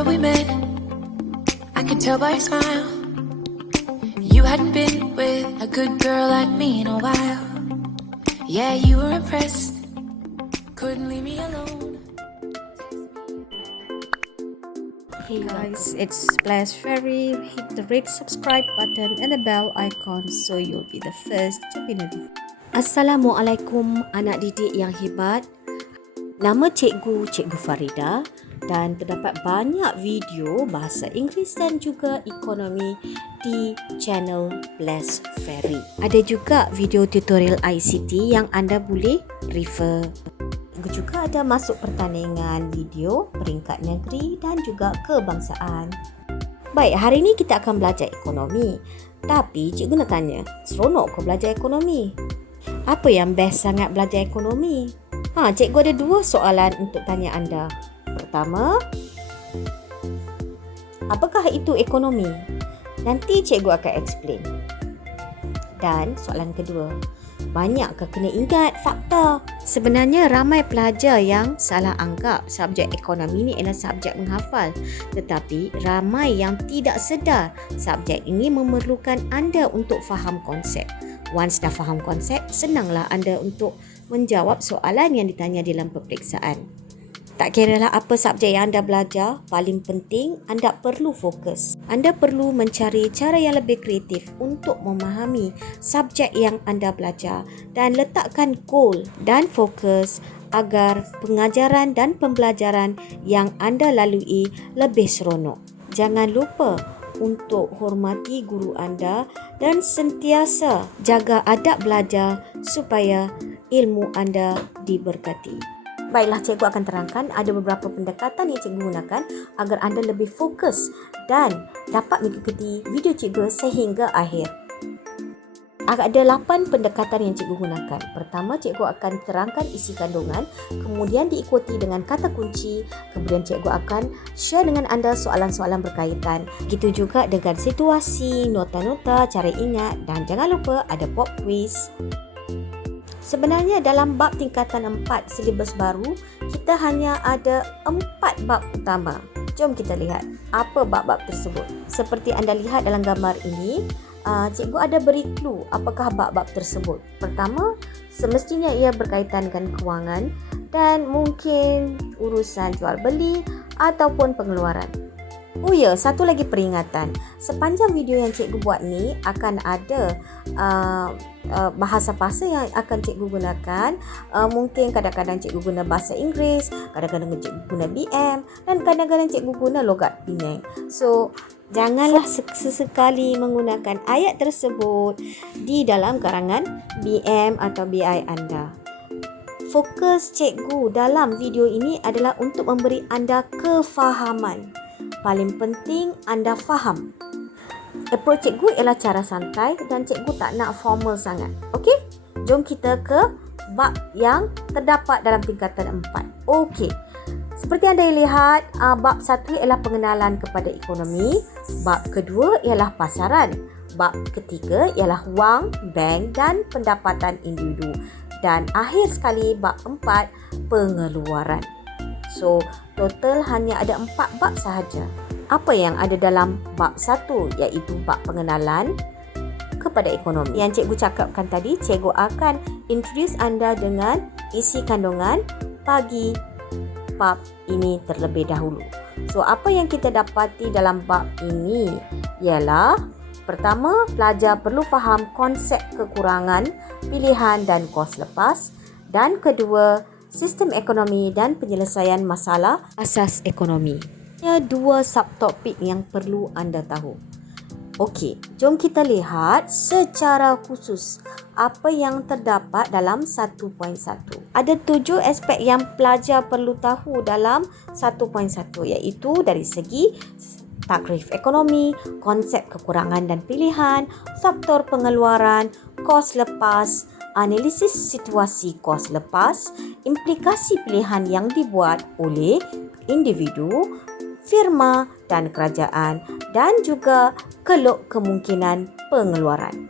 remember we met, I could tell by your smile. You hadn't been with a good girl like me in a while. Yeah, you were impressed, couldn't leave me alone. Hey guys, it's Splash Fairy. Hit the red subscribe button and the bell icon so you'll be the first to be notified. Assalamualaikum anak didik yang hebat. Nama cikgu Farida dan terdapat banyak video bahasa Inggeris dan juga ekonomi di channel Splash Fairy. Ada juga video tutorial ICT yang anda boleh refer. Juga ada masuk pertandingan video peringkat negeri dan juga kebangsaan. Baik, hari ini kita akan belajar ekonomi. Tapi cikgu nak tanya, seronok ke belajar ekonomi? Apa yang best sangat belajar ekonomi? Cikgu ada dua soalan untuk tanya anda. Pertama, apakah itu ekonomi? Nanti cikgu akan explain. Dan soalan kedua, banyakkah kena ingat fakta? Sebenarnya ramai pelajar yang salah anggap subjek ekonomi ini adalah subjek menghafal. Tetapi ramai yang tidak sedar subjek ini memerlukan anda untuk faham konsep. Once dah faham konsep, senanglah anda untuk menjawab soalan yang ditanya dalam peperiksaan. Tak kiralah apa subjek yang anda belajar, paling penting anda perlu fokus. Anda perlu mencari cara yang lebih kreatif untuk memahami subjek yang anda belajar dan letakkan goal dan fokus agar pengajaran dan pembelajaran yang anda lalui lebih seronok. Jangan lupa untuk hormati guru anda dan sentiasa jaga adab belajar supaya ilmu anda diberkati. Baiklah, cikgu akan terangkan ada beberapa pendekatan yang cikgu gunakan agar anda lebih fokus dan dapat mengikuti video cikgu sehingga akhir. Ada 8 pendekatan yang cikgu gunakan. Pertama, cikgu akan terangkan isi kandungan, kemudian diikuti dengan kata kunci, kemudian cikgu akan share dengan anda soalan-soalan berkaitan. Begitu juga dengan situasi, nota-nota, cara ingat dan jangan lupa ada pop quiz. Sebenarnya dalam bab tingkatan 4 silibus baru, kita hanya ada 4 bab utama. Jom kita lihat apa bab-bab tersebut. Seperti anda lihat dalam gambar ini, cikgu ada beri clue apakah bab-bab tersebut. Pertama, semestinya ia berkaitan dengan kewangan dan mungkin urusan jual beli ataupun pengeluaran. Oh ya, satu lagi peringatan. Sepanjang video yang cikgu buat ni akan ada bahasa-bahasa yang akan cikgu gunakan. Mungkin kadang-kadang cikgu guna bahasa Inggeris, kadang-kadang cikgu guna BM dan kadang-kadang cikgu guna logat Penang. So, janganlah sesekali menggunakan ayat tersebut di dalam karangan BM atau BI anda. Fokus cikgu dalam video ini adalah untuk memberi anda kefahaman. Paling penting anda faham. Approach cikgu ialah cara santai dan cikgu tak nak formal sangat. Okey? Jom kita ke bab yang terdapat dalam tingkatan 4. Okey. Seperti anda lihat, bab 1 ialah pengenalan kepada ekonomi, bab kedua ialah pasaran, bab ketiga ialah wang, bank dan pendapatan individu dan akhir sekali bab 4 pengeluaran. So, total hanya ada 4 bab sahaja. Apa yang ada dalam bab 1 iaitu bab pengenalan kepada ekonomi. Yang cikgu cakapkan tadi, cikgu akan introduce anda dengan isi kandungan bagi bab ini terlebih dahulu. So, apa yang kita dapati dalam bab ini ialah pertama, pelajar perlu faham konsep kekurangan, pilihan dan kos lepas. Dan kedua, sistem ekonomi dan penyelesaian masalah asas ekonomi. Ada 2 subtopik yang perlu anda tahu. Okey, jom kita lihat secara khusus apa yang terdapat dalam 1.1. Ada 7 aspek yang pelajar perlu tahu dalam 1.1 iaitu dari segi takrif ekonomi, konsep kekurangan dan pilihan, faktor pengeluaran, kos lepas, analisis situasi kos lepas, implikasi pilihan yang dibuat oleh individu, firma dan kerajaan dan juga keluk kemungkinan pengeluaran.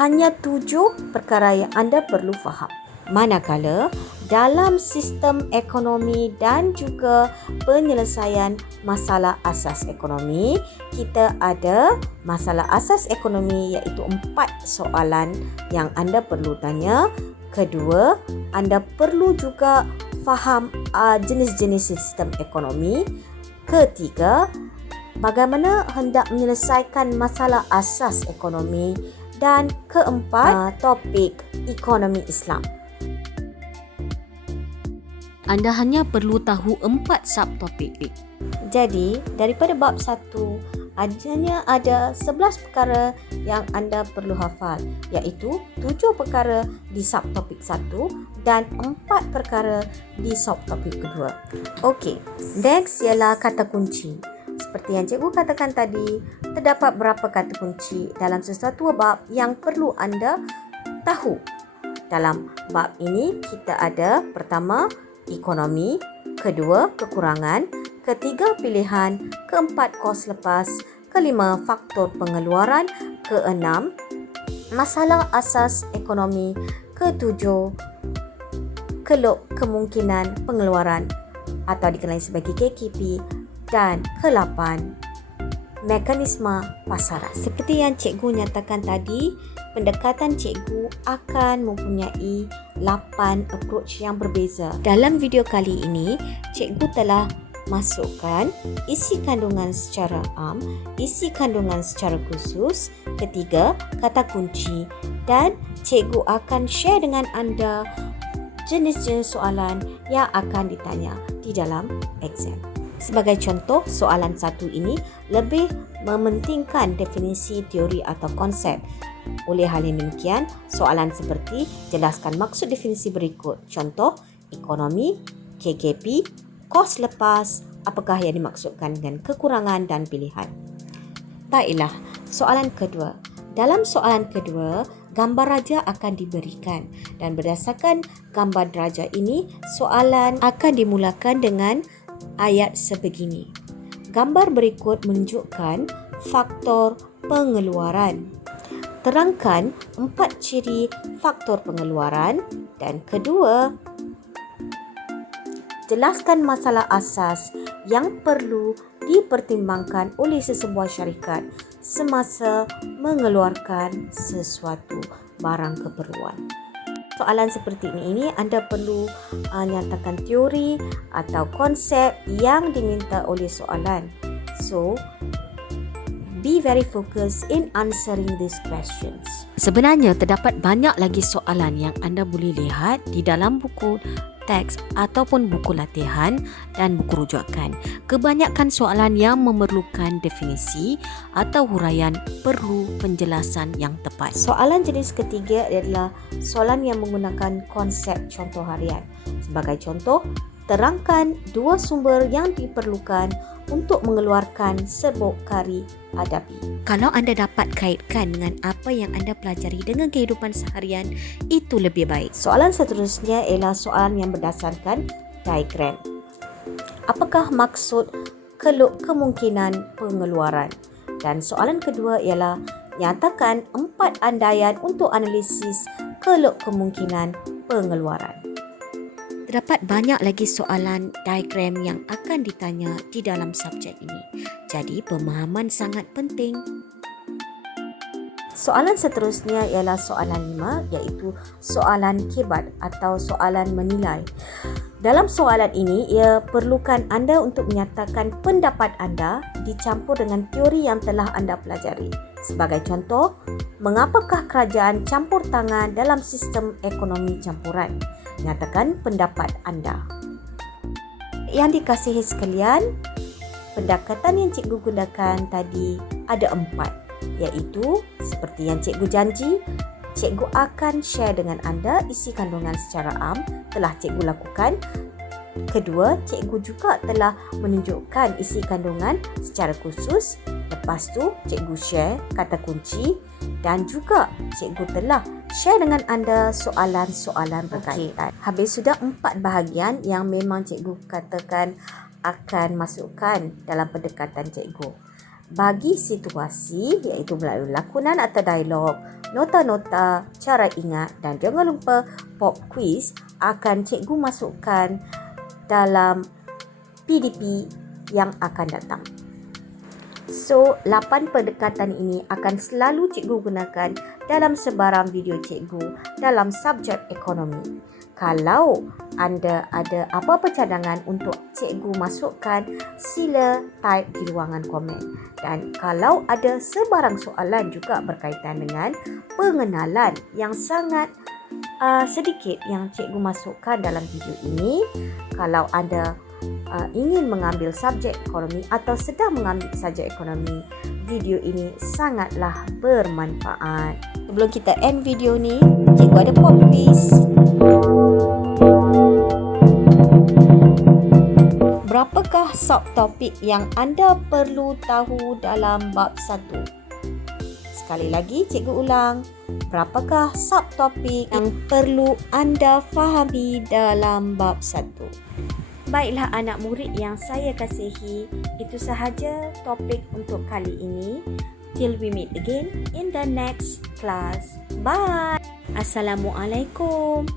Hanya 7 perkara yang anda perlu faham. Manakala dalam sistem ekonomi dan juga penyelesaian masalah asas ekonomi, kita ada masalah asas ekonomi iaitu 4 soalan yang anda perlu tanya. Kedua, anda perlu juga faham jenis-jenis sistem ekonomi. Ketiga, bagaimana hendak menyelesaikan masalah asas ekonomi. Dan keempat, topik ekonomi Islam. Anda hanya perlu tahu 4 subtopik. Jadi, daripada bab 1, adanya ada 11 perkara yang anda perlu hafal, iaitu 7 perkara di subtopik 1 dan 4 perkara di subtopik kedua. Okey, next ialah kata kunci. Seperti yang cikgu katakan tadi, terdapat berapa kata kunci dalam sesuatu bab yang perlu anda tahu. Dalam bab ini, kita ada pertama, ekonomi, kedua, kekurangan, ketiga, pilihan, keempat, kos lepas, kelima, faktor pengeluaran, keenam, masalah asas ekonomi, ketujuh, keluk kemungkinan pengeluaran atau dikenali sebagai KKP, dan ke-8, mekanisme pasaran. Seperti yang cikgu nyatakan tadi, pendekatan cikgu akan mempunyai 8 approach yang berbeza. Dalam video kali ini, cikgu telah masukkan isi kandungan secara am, isi kandungan secara khusus, ketiga, kata kunci, dan cikgu akan share dengan anda jenis-jenis soalan yang akan ditanya di dalam exam. Sebagai contoh, soalan 1 ini lebih mementingkan definisi teori atau konsep. Oleh hal yang demikian, soalan seperti jelaskan maksud definisi berikut. Contoh, ekonomi, KKP, kos lepas, apakah yang dimaksudkan dengan kekurangan dan pilihan. Baiklah, soalan kedua. Dalam soalan kedua, gambar raja akan diberikan dan berdasarkan gambar raja ini, soalan akan dimulakan dengan ayat sebegini. Gambar berikut menunjukkan faktor pengeluaran. Terangkan 4 ciri faktor pengeluaran, dan kedua, jelaskan masalah asas yang perlu dipertimbangkan oleh sesebuah syarikat semasa mengeluarkan sesuatu barang keperluan. Soalan seperti ini anda perlu nyatakan teori atau konsep yang diminta oleh soalan. So, be very focused in answering these questions. Sebenarnya terdapat banyak lagi soalan yang anda boleh lihat di dalam buku teks ataupun buku latihan dan buku rujukan. Kebanyakan soalan yang memerlukan definisi atau huraian perlu penjelasan yang tepat. Soalan jenis ketiga adalah soalan yang menggunakan konsep contoh harian. Sebagai contoh, terangkan 2 sumber yang diperlukan untuk mengeluarkan serbuk kari adabi. Kalau anda dapat kaitkan dengan apa yang anda pelajari dengan kehidupan seharian, itu lebih baik. Soalan seterusnya ialah soalan yang berdasarkan diagram. Apakah maksud keluk kemungkinan pengeluaran? Dan soalan kedua ialah nyatakan 4 andaian untuk analisis keluk kemungkinan pengeluaran. Terdapat banyak lagi soalan diagram yang akan ditanya di dalam subjek ini. Jadi, pemahaman sangat penting. Soalan seterusnya ialah soalan 5, iaitu soalan kibat atau soalan menilai. Dalam soalan ini, ia perlukan anda untuk menyatakan pendapat anda dicampur dengan teori yang telah anda pelajari. Sebagai contoh, mengapakah kerajaan campur tangan dalam sistem ekonomi campuran? Nyatakan pendapat anda. Yang dikasihi sekalian, pendekatan yang cikgu gunakan tadi ada 4, iaitu seperti yang cikgu janji, cikgu akan share dengan anda isi kandungan secara am, telah cikgu lakukan. Kedua, cikgu juga telah menunjukkan isi kandungan secara khusus. Lepas tu, cikgu share kata kunci dan juga cikgu telah share dengan anda soalan-soalan berkaitan. Habis sudah 4 bahagian yang memang cikgu katakan akan masukkan dalam pendekatan cikgu. bagi situasi iaitu melalui lakonan atau dialog, nota-nota, cara ingat dan jangan lupa pop quiz akan cikgu masukkan dalam PDP yang akan datang. So, 8 pendekatan ini akan selalu cikgu gunakan dalam sebarang video cikgu dalam subjek ekonomi. Kalau anda ada apa-apa cadangan untuk cikgu masukkan, sila type di ruangan komen. Dan kalau ada sebarang soalan juga berkaitan dengan pengenalan yang sangat sedikit yang cikgu masukkan dalam video ini, kalau anda ingin mengambil subjek ekonomi atau sedang mengambil subjek ekonomi, video ini sangatlah bermanfaat. Sebelum kita end video ni, cikgu ada pop quiz. Berapakah subtopik yang anda perlu tahu dalam bab 1? Sekali lagi cikgu ulang. Berapakah subtopik yang perlu anda fahami dalam bab 1? Baiklah anak murid yang saya kasihi, itu sahaja topik untuk kali ini. Till we meet again in the next class. Bye. Assalamualaikum.